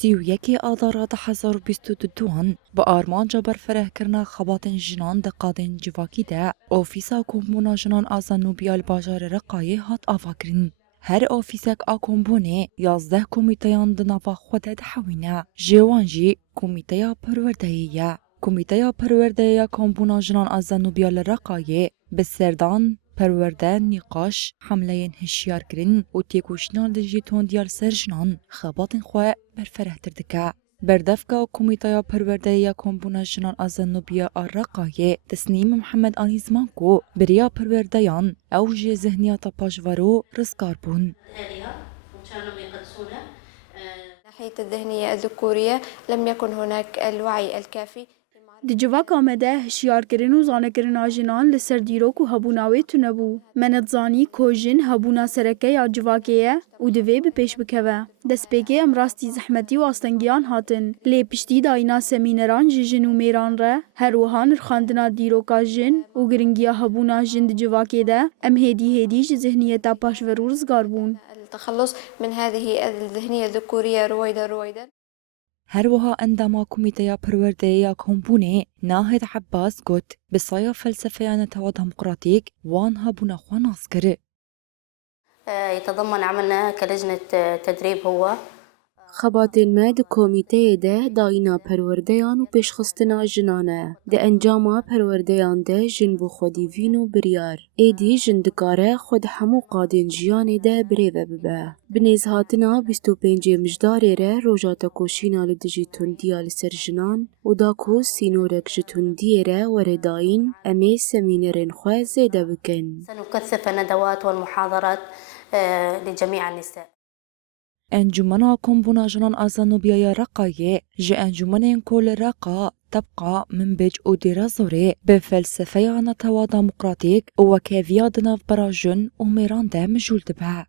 سیویکی آذار 2022 با آرمان جبر فرح کرنا خباتن جنان دقادن جواکی ده اوفیسا کمبونا جنان آزانو بیال باجار رقای هات آفاکرین. هر اوفیسک آکمبونه 11 کمیتیان دنوا خود دحوینه جوانجی کمیتیا پروردهیه. کمیتیا پروردهیه کمبونا جنان آزانو بیال رقای به سردان پرورده نیقاش حمله هشیار کرن و تیکوشنال دجیتون دیال سرجنان خباتن خواه برفره تردکه. بردفکا و کمیتایا پرورده یا کمبونا جنان آزانو بیا آرقایه تسنیم محمد آنی زمان کو بریا پرورده یان اوج ذهنیات پاجوارو رزگار بون. ناحية الذهنية الذكورية لم يكن هناك الوعي الكافي. د جواک آمده هشیارکرین و زانکرین جنان لسر دیروک و هبوناوی تو نبو. من تزانی که جن هبونا سرکه یا جواکیه و دوی به پیش بکوه. دست پیگه امراستی زحمتی و آستنگیان هاتن. لی پشتی داینا سمینران جن و میران ره هر وهان رخاندنا دیروکا جن و گرنگیا هبونا جن د جواکی ده ام هدی ذهنیتا پاش و روزگار بون. التخلص من هذه الذهنية الذكورية رويدا. هر وها اندما کمیتیا پرورده یا کمبونه ناهد عباس گوت بصایا فلسفه نتوا ديمقراطيك وانها بنا خواناس كره. يتضمن عملنا كلجنة تدريب هو خباتين ما ده كوميتي ده داينا پروردهان و پیشخستنا جنانه ده انجاما پروردهان ده جن بو خودی وینو بریار ایدی جن دکاره خود همو قادن جیانه ده بریوه ببه بنیزهاتنا 25 مجداره ره روژاتا کوشینا لدجی تندیا لسر جنان و داکو سینورک جتندیه ره ورداین امی سمینرین خواه زیده بکن. سنكثف الندوات والمحاضرات لجميع النساء. انجمنا کمبونا جنان آزانو بیای رقایه جه انجمنین کل رقا تبقى من بيج او ديرازوري بفلسفة نتوا ديمقراطيك و كافيا دناف براجن و ميران ده مجول دبها.